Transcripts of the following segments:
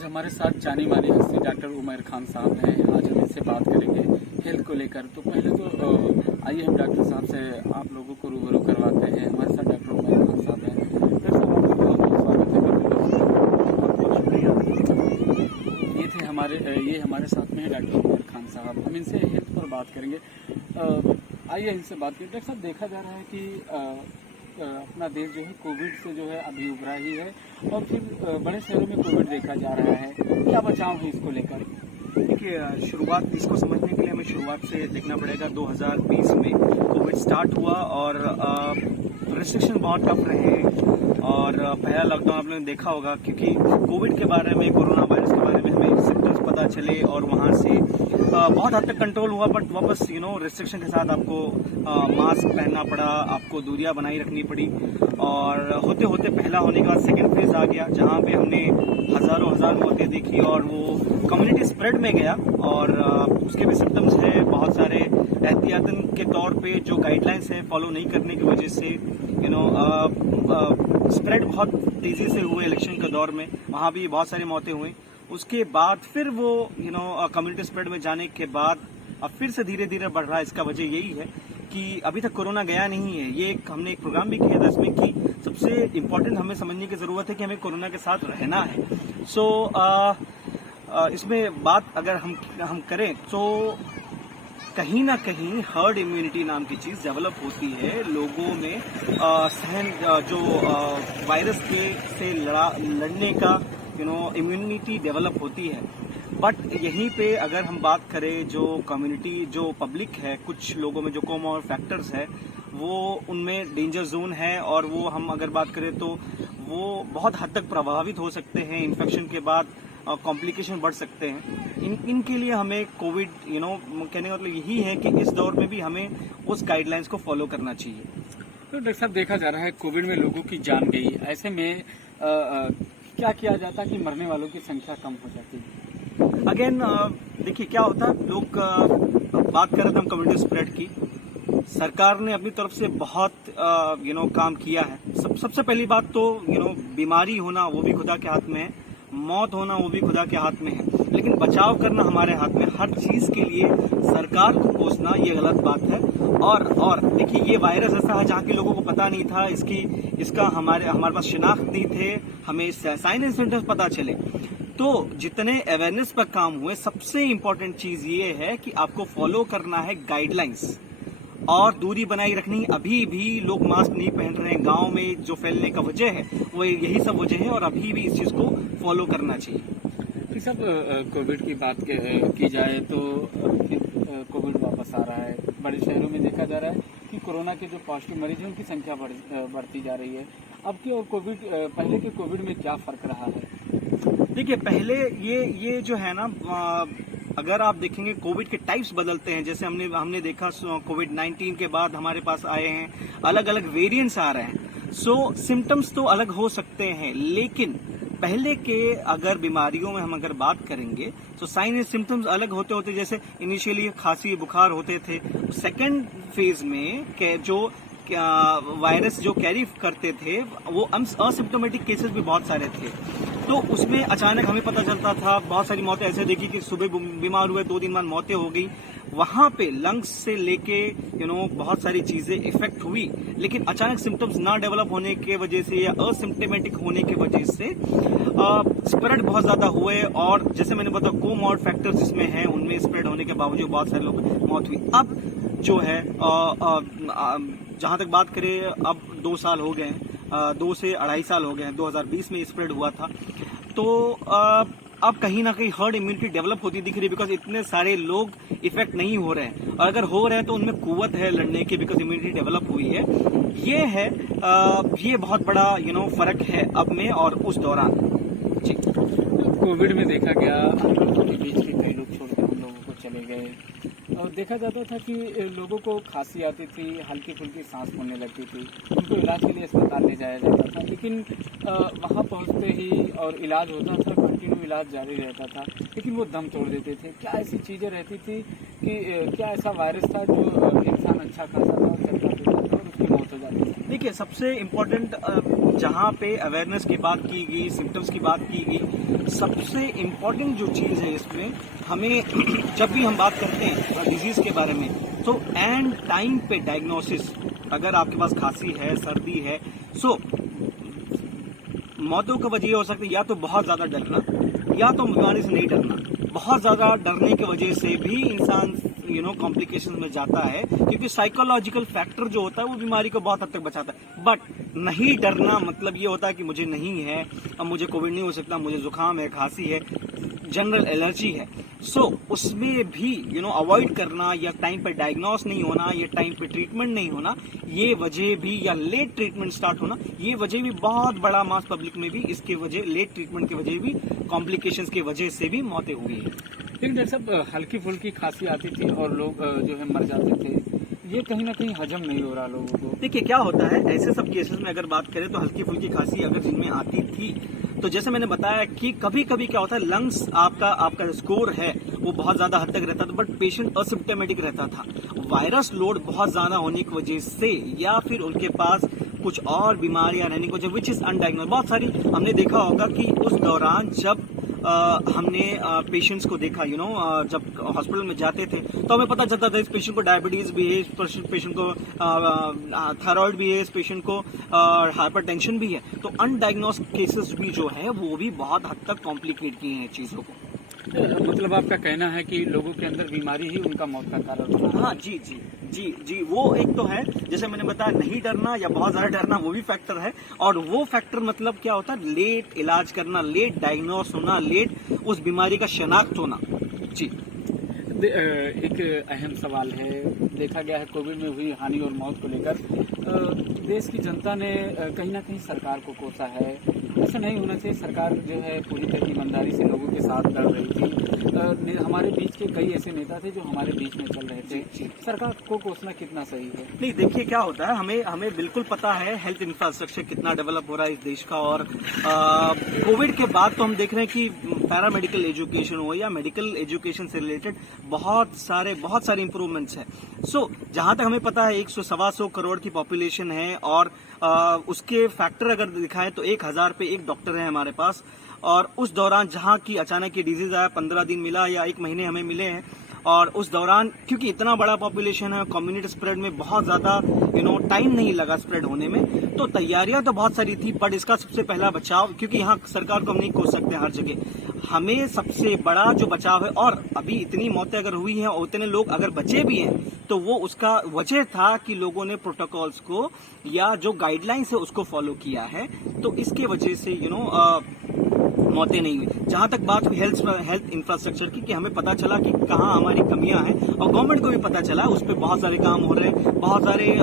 आज हमारे साथ जानी मानी हस्ती डॉक्टर उमर खान साहब हैं। आज हम इनसे बात करेंगे हेल्थ को लेकर। तो पहले तो आइए हम डॉक्टर साहब से आप लोगों को रूबरू करवाते हैं। हमारे साथ डॉक्टर उमर खान साहब हैं। डॉक्टर साहब आपका बहुत बहुत स्वागत है। बहुत शुक्रिया। ये हमारे साथ में है डॉक्टर उमर खान साहब। हम इनसे हेल्थ पर बात करेंगे। आइए इनसे बात करें। डॉक्टर साहब, देखा जा रहा है कि अपना देश जो है कोविड से जो है अभी उभरा ही है और फिर बड़े शहरों में कोविड देखा जा रहा है। क्या बचाव है इसको लेकर? देखिए, शुरुआत इसको समझने के लिए हमें शुरुआत से देखना पड़ेगा। 2020 में कोविड स्टार्ट हुआ और रिस्ट्रिक्शन बहुत टफ रहे और पहला लॉकडाउन आप लोगों ने देखा होगा, क्योंकि कोविड के बारे में, कोरोना वायरस के बारे में हमें सिम्टम्स पता चले और वहाँ से बहुत हद तक कंट्रोल हुआ। बट वापस रिस्ट्रिक्शन के साथ आपको मास्क पहनना पड़ा, आपको दूरियां बनाई रखनी पड़ी और होते होते पहला होने के बाद सेकेंड फेज आ गया, जहाँ पे हमने हजार मौतें देखी और वो कम्युनिटी स्प्रेड में गया और उसके भी सिम्टम्स है बहुत सारे। एहतियातन के तौर पे जो गाइडलाइंस है फॉलो नहीं करने की वजह से स्प्रेड बहुत तेजी से हुए। इलेक्शन के दौर में वहाँ भी बहुत सारी मौतें हुई। उसके बाद फिर वो कम्युनिटी स्प्रेड में जाने के बाद अब फिर से धीरे धीरे बढ़ रहा है। इसका वजह यही है कि अभी तक कोरोना गया नहीं है। ये हमने एक प्रोग्राम भी किया था इसमें कि सबसे इम्पोर्टेंट हमें समझने की जरूरत है कि हमें कोरोना के साथ रहना है। इसमें बात अगर हम करें तो कहीं ना कहीं हर्ड इम्यूनिटी नाम की चीज डेवलप होती है लोगों में। वायरस से लड़ने का इम्यूनिटी डेवलप होती है। बट यहीं पे अगर हम बात करें, जो कम्युनिटी, जो पब्लिक है, कुछ लोगों में जो कोमोर फैक्टर्स है वो उनमें डेंजर जोन है और वो हम अगर बात करें तो वो बहुत हद तक प्रभावित हो सकते हैं। इन्फेक्शन के बाद कॉम्प्लिकेशन बढ़ सकते हैं। इनके लिए हमें कोविड कहने का मतलब यही है कि इस दौर में भी हमें उस गाइडलाइंस को फॉलो करना चाहिए। तो डॉक्टर साहब, देखा जा रहा है कोविड में लोगों की जान गई, ऐसे में क्या किया जाता कि मरने वालों की संख्या कम हो जाती? अगेन देखिए क्या होता है, लोग बात कर रहे थे हम कम्युनिटी स्प्रेड की। सरकार ने अपनी तरफ से बहुत काम किया है। सबसे पहली बात तो बीमारी होना वो भी खुदा के हाथ में है, मौत होना वो भी खुदा के हाथ में है, लेकिन बचाव करना हमारे हाथ में। हर चीज के लिए सरकार को कोसना ये गलत बात है। और देखिए, ये वायरस ऐसा है जहाँ के लोगों को पता नहीं था, इसका हमारे पास शिनाख्त नहीं थे, हमें साइन एंड सिम्टम्स पता चले। तो जितने अवेयरनेस पर काम हुए, सबसे इम्पोर्टेंट चीज ये है कि आपको फॉलो करना है गाइडलाइंस और दूरी बनाई रखनी। अभी भी लोग मास्क नहीं पहन रहे हैं। गांव में जो फैलने का वजह है वो यही सब वजह है और अभी भी इस चीज को फॉलो करना चाहिए। सब कोविड की बात की जाए तो कोविड वापस आ रहा है। बड़े शहरों में देखा जा रहा है कि कोरोना के जो पॉजिटिव मरीज हैं उनकी संख्या बढ़ती जा रही है। अब की और पहले के कोविड में क्या फर्क रहा है? देखिए, पहले ये जो है ना, अगर आप देखेंगे कोविड के टाइप्स बदलते हैं। जैसे हमने देखा कोविड-19 के बाद हमारे पास आए हैं अलग अलग वेरिएंट्स आ रहे हैं। सिम्टम्स तो अलग हो सकते हैं, लेकिन पहले के अगर बीमारियों में हम अगर बात करेंगे तो साइन एंड सिम्टम्स अलग होते होते, जैसे इनिशियली खांसी बुखार होते थे। सेकेंड फेज में जो वायरस जो कैरी करते थे वो असिम्टोमेटिक केसेस भी बहुत सारे थे। तो उसमें अचानक हमें पता चलता था, बहुत सारी मौतें ऐसे देखी कि सुबह बीमार हुए, 2 दिन बाद मौतें हो गई। वहां पे लंग्स से लेके बहुत सारी चीजें इफेक्ट हुई, लेकिन अचानक सिम्टम्स ना डेवलप होने के वजह से या असिम्टोमेटिक होने की वजह से स्प्रेड बहुत ज्यादा हुए और जैसे मैंने बताया कोमोर फैक्टर्स जिसमें हैं उनमें स्प्रेड होने के बावजूद बहुत सारे लोग मौत हुई। अब जो है जहां तक बात करें, अब 2 साल हो गए, 2 से 2.5 साल हो गए हैं। 2020 में स्प्रेड हुआ था। तो अब कहीं ना कहीं हर्ड इम्यूनिटी डेवलप होती दिख रही है, बिकॉज इतने सारे लोग इफेक्ट नहीं हो रहे हैं और अगर हो रहे हैं तो उनमें कुव्वत है लड़ने की, बिकॉज इम्यूनिटी डेवलप हुई है। ये बहुत बड़ा फर्क है अब में और उस दौरान। जी, कोविड में देखा गया हम लोगों के बीच के कई लोग छोड़कर हम लोगों को चले गए और देखा जाता था कि लोगों को खांसी आती थी, हल्की फुल्की सांस फूलने लगती थी, उनको इलाज के लिए अस्पताल ले जाया जाता था। लेकिन वहाँ पहुँचते ही और इलाज होता था, कंटिन्यू इलाज जारी रहता था, लेकिन वो दम तोड़ देते थे। क्या ऐसी चीज़ें रहती थी कि क्या ऐसा वायरस था जो इंसान अच्छा खासा था और चलता फिरता था और उसकी मौत हो जाती थी? देखिए, सबसे इम्पोर्टेंट जहाँ पे अवेयरनेस की बात की गई, सिम्टम्स की बात की गई, सबसे इम्पोर्टेंट जो चीज़ है इसमें, हमें जब भी हम बात करते हैं डिजीज़ के बारे में, तो एंड टाइम पे डायग्नोसिस, अगर आपके पास खांसी है, सर्दी है, सो मौतों का वजह हो सकती है या तो बहुत ज़्यादा डरना, या तो बीमारी से नहीं डरना। बहुत ज़्यादा डरने की वजह से भी इंसान कॉम्प्लिकेशंस में जाता है, क्योंकि साइकोलॉजिकल फैक्टर जो होता है वो बीमारी को बहुत हद तक बचाता है। बट नहीं डरना मतलब ये होता है कि मुझे नहीं है, अब मुझे कोविड नहीं हो सकता, मुझे जुकाम है, खांसी है, जनरल एलर्जी है, सो उसमें भी अवॉइड करना, या टाइम पे डायग्नोस नहीं होना, या टाइम पे ट्रीटमेंट नहीं होना, ये वजह भी, या लेट ट्रीटमेंट स्टार्ट होना, ये वजह भी बहुत बड़ा मास पब्लिक में भी इसके वजह, लेट ट्रीटमेंट की वजह भी, कॉम्प्लिकेशंस की वजह से भी मौतें हुई है। लेकिन डॉक्टर साहब, हल्की फुल्की खांसी आती थी और लोग जो है मर जाते थे, ये कहीं ना कहीं हजम नहीं हो रहा लोगों को। देखिए क्या होता है, ऐसे सब केसेस में अगर बात करें तो हल्की फुल्की खांसी अगर जिनमें आती थी, तो जैसे मैंने बताया कि कभी कभी क्या होता है, लंग्स आपका स्कोर है वो बहुत ज्यादा हद तक रहता था, बट पेशेंट असिम्प्टोमेटिक रहता था। वायरस लोड बहुत ज्यादा होने की वजह से, या फिर उनके पास कुछ और बीमारियां रहने की वजह, विच इज अनडायग्नोज, बहुत सारी हमने देखा होगा कि उस दौरान जब हमने पेशेंट्स को देखा, जब हॉस्पिटल में जाते थे तो हमें पता चलता था इस पेशेंट को डायबिटीज भी है, इस पेशेंट को थायराइड भी है, इस पेशेंट को हाइपरटेंशन भी है। तो अनडायग्नोज केसेस भी जो है वो भी बहुत हद तक कॉम्प्लिकेट किए हैं चीजों को। मतलब आपका कहना है कि लोगों के अंदर बीमारी ही उनका मौत का कारण बना है। हाँ जी, वो एक तो है, जैसे मैंने बताया, नहीं डरना या बहुत ज्यादा डरना, वो भी फैक्टर है। और वो फैक्टर मतलब क्या होता है, लेट इलाज करना, लेट डायग्नोस होना, लेट उस बीमारी का शनाख्त होना। जी, एक अहम सवाल है, देखा गया है कोविड में हुई हानि और मौत को लेकर देश की जनता ने कहीं ना कहीं सरकार को कोसा है। ऐसा नहीं होना चाहिए, सरकार जो है पूरी तरह ईमानदारी से लोगों के साथ लड़ रही थी। हमारे बीच के कई ऐसे नेता थे जो हमारे बीच में चल रहे थे, सरकार को कोसना कितना सही है? नहीं, देखिए क्या होता है, हमें बिल्कुल पता है हेल्थ इंफ्रास्ट्रक्चर कितना डेवलप हो रहा है इस देश का, और कोविड के बाद तो हम देख रहे हैं कि पैरामेडिकल एजुकेशन हो या मेडिकल एजुकेशन से रिलेटेड बहुत सारे इंप्रूवमेंट्स हैं। सो जहां तक हमें पता है 100-125 करोड़ की पॉपुलेशन है, और उसके फैक्टर अगर दिखाएं तो 1000 पे एक डॉक्टर है हमारे पास। और उस दौरान जहां की अचानक ये डिजीज आया, 15 दिन मिला या 1 महीने हमें मिले हैं, और उस दौरान क्योंकि इतना बड़ा पॉपुलेशन है, कम्युनिटी स्प्रेड में बहुत ज्यादा टाइम नहीं लगा स्प्रेड होने में, तो तैयारियां तो बहुत सारी थी, बट इसका सबसे पहला बचाव, क्योंकि यहाँ सरकार को हम नहीं कोस सकते हर जगह, हमें सबसे बड़ा जो बचाव है, और अभी इतनी मौतें अगर हुई हैं और उतने लोग अगर बचे भी हैं, तो वो उसका वजह था कि लोगों ने प्रोटोकॉल्स को या जो गाइडलाइंस है उसको फॉलो किया है, तो इसके वजह से मौतें नहीं हुई। जहां तक बात हुई हेल्थ इंफ्रास्ट्रक्चर की, कि हमें पता चला कि कहां हमारी कमियां हैं, और गवर्नमेंट को भी पता चला, उस पर बहुत सारे काम हो रहे हैं, बहुत सारे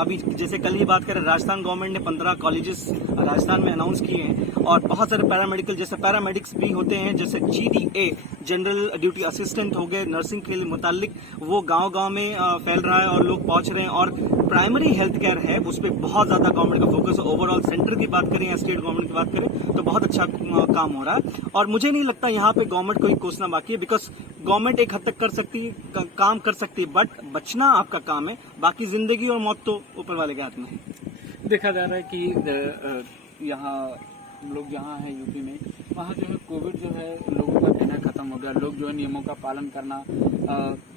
अभी जैसे कल ही बात करें, राजस्थान गवर्नमेंट ने 15 कॉलेजेस राजस्थान में अनाउंस किए हैं, और बहुत सारे पैरामेडिकल, जैसे पैरामेडिक्स भी होते हैं, जैसे GDA जनरल ड्यूटी असिस्टेंट हो गए, नर्सिंग के मुतालिक, वो गांव में फैल रहा है और लोग पहुंच रहे हैं। और प्राइमरी हेल्थ केयर है, उस पर बहुत ज्यादा गवर्नमेंट का फोकस है। ओवरऑल सेंटर की बात करें या स्टेट गवर्नमेंट की बात करें तो बहुत अच्छा काम हो रहा है, और मुझे नहीं लगता यहाँ पे गवर्नमेंट को ही कोसना बाकी है, बिकॉज गवर्नमेंट एक हद तक कर सकती है, काम कर सकती है, बट बचना आपका काम है, बाकी जिंदगी और मौत तो ऊपर वाले के हाथ में है। देखा जा रहा है कि यहाँ लोग जहाँ हैं यूपी में, वहाँ जो है कोविड जो है लोगों का कहना खत्म हो गया, लोग जो है नियमों का पालन करना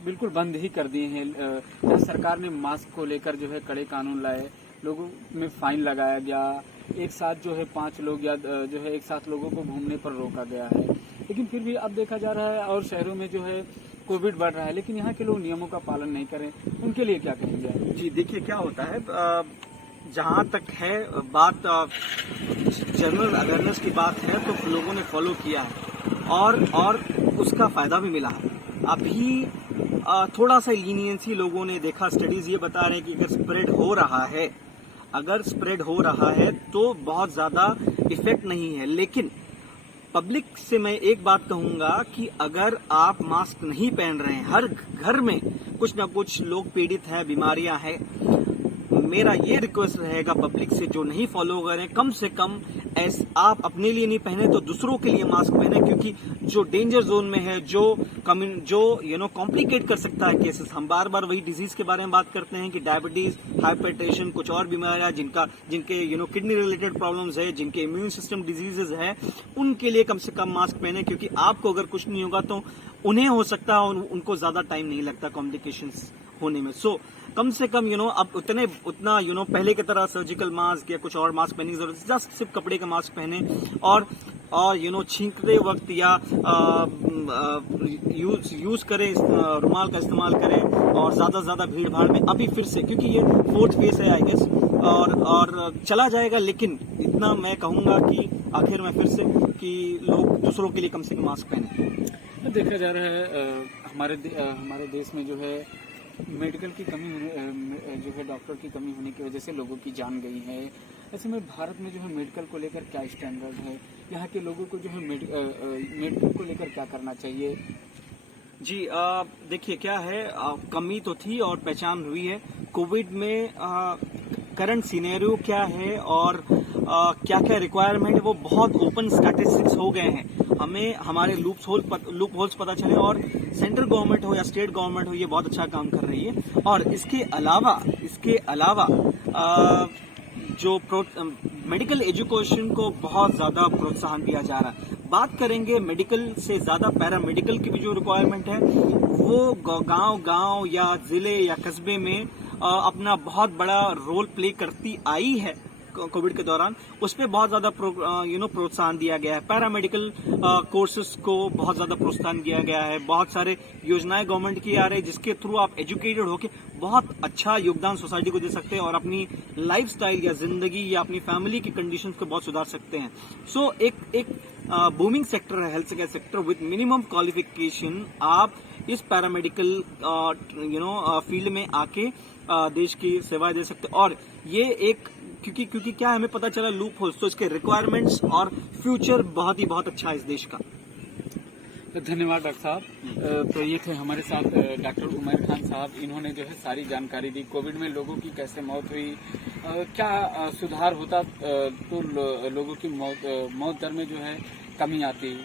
बिल्कुल बंद ही कर दिए हैं। जहाँ सरकार ने मास्क को लेकर जो है कड़े कानून लाए, लोगों में फाइन लगाया गया, एक साथ जो है 5 लोग या जो है एक साथ लोगों को घूमने पर रोका गया है, लेकिन फिर भी अब देखा जा रहा है और शहरों में जो है कोविड बढ़ रहा है, लेकिन यहाँ के लोग नियमों का पालन नहीं करें, उनके लिए क्या कहेंगे आप? जी देखिए क्या होता है, जहाँ तक है बात जनरल अवेयरनेस की बात है, तो लोगों ने फॉलो किया है, और उसका फायदा भी मिला है। अभी थोड़ा सा लीनियंसी लोगों ने देखा, स्टडीज ये बता रहे हैं कि अगर स्प्रेड हो रहा है तो बहुत ज्यादा इफेक्ट नहीं है। लेकिन पब्लिक से मैं एक बात कहूंगा कि अगर आप मास्क नहीं पहन रहे हैं, हर घर में कुछ ना कुछ लोग पीड़ित हैं, बीमारियां हैं, मेरा ये रिक्वेस्ट रहेगा पब्लिक से जो नहीं फॉलो करें, कम से कम आप अपने लिए नहीं पहने तो दूसरों के लिए मास्क पहने, क्योंकि जो डेंजर जोन में है, जो कॉम्प्लिकेट कर सकता है केसेस। हम बार बार वही डिजीज के बारे में बात करते हैं कि डायबिटीज, हाइपरटेंशन, कुछ और बीमारियां जिनके किडनी रिलेटेड प्रॉब्लम्स है, जिनके इम्यून सिस्टम डिजीजेज है, उनके लिए कम से कम मास्क पहने, क्योंकि आपको अगर कुछ नहीं होगा तो उन्हें हो सकता है, उनको ज्यादा टाइम नहीं लगता कॉम्प्लिकेशंस होने में। सो कम से कम अब उतना पहले की तरह सर्जिकल मास्क या कुछ और मास्क पहनने की जरूरत है, जस्ट सिर्फ कपड़े का मास्क पहने और छींकते वक्त या यूज करें, रुमाल का इस्तेमाल करें, और ज्यादा भीड़ भाड़ में अभी फिर से, क्योंकि ये 4th फेज है आई गेस, और चला जाएगा, लेकिन इतना मैं कहूंगा कि आखिर में फिर से कि लोग दूसरों के लिए कम से कम मास्क पहने। देखा जा रहा है हमारे देश में जो है मेडिकल की कमी जो है डॉक्टर की कमी होने की वजह से लोगों की जान गई है। ऐसे में भारत में जो है मेडिकल को लेकर क्या स्टैंडर्ड है, यहाँ के लोगों को जो है मेडिकल को लेकर क्या करना चाहिए? जी देखिए क्या है, कमी तो थी और पहचान हुई है। कोविड में करंट सिनेरियो क्या है और क्या क्या रिक्वायरमेंट है, वो बहुत ओपन स्टैटिस्टिक्स हो गए हैं। हमें हमारे लूप होल्स पता चले, और सेंट्रल गवर्नमेंट हो या स्टेट गवर्नमेंट हो, ये बहुत अच्छा काम कर रही है। और इसके अलावा जो मेडिकल एजुकेशन को बहुत ज्यादा प्रोत्साहन दिया जा रहा है। बात करेंगे मेडिकल से ज्यादा पैरामेडिकल की भी जो रिक्वायरमेंट है, वो गांव या जिले या कस्बे में अपना बहुत बड़ा रोल प्ले करती आई है कोविड के दौरान। उस पर बहुत ज्यादा प्रोत्साहन दिया गया है। पैरामेडिकल कोर्सेज को बहुत ज्यादा प्रोत्साहन दिया गया है। बहुत सारे योजनाएं गवर्नमेंट की आ रही है, जिसके थ्रू आप एजुकेटेड होके बहुत अच्छा योगदान सोसाइटी को दे सकते हैं और अपनी लाइफस्टाइल या जिंदगी या अपनी फैमिली की कंडीशंस को बहुत सुधार सकते हैं। सो एक बूमिंग सेक्टर है health care sector with minimum qualification. आप इस पैरामेडिकल फील्ड में आके देश की सेवाएं दे सकते हैं। और ये एक क्योंकि क्या हमें पता चला लूप होल्स, तो इसके रिक्वायरमेंट्स और फ्यूचर बहुत अच्छा है इस देश का। धन्यवाद डॉक्टर साहब। तो ये थे हमारे साथ डॉक्टर उमैर खान साहब। इन्होंने जो है सारी जानकारी दी, कोविड में लोगों की कैसे मौत हुई, क्या सुधार होता तो लोगों की मौत दर में जो है कमी आती।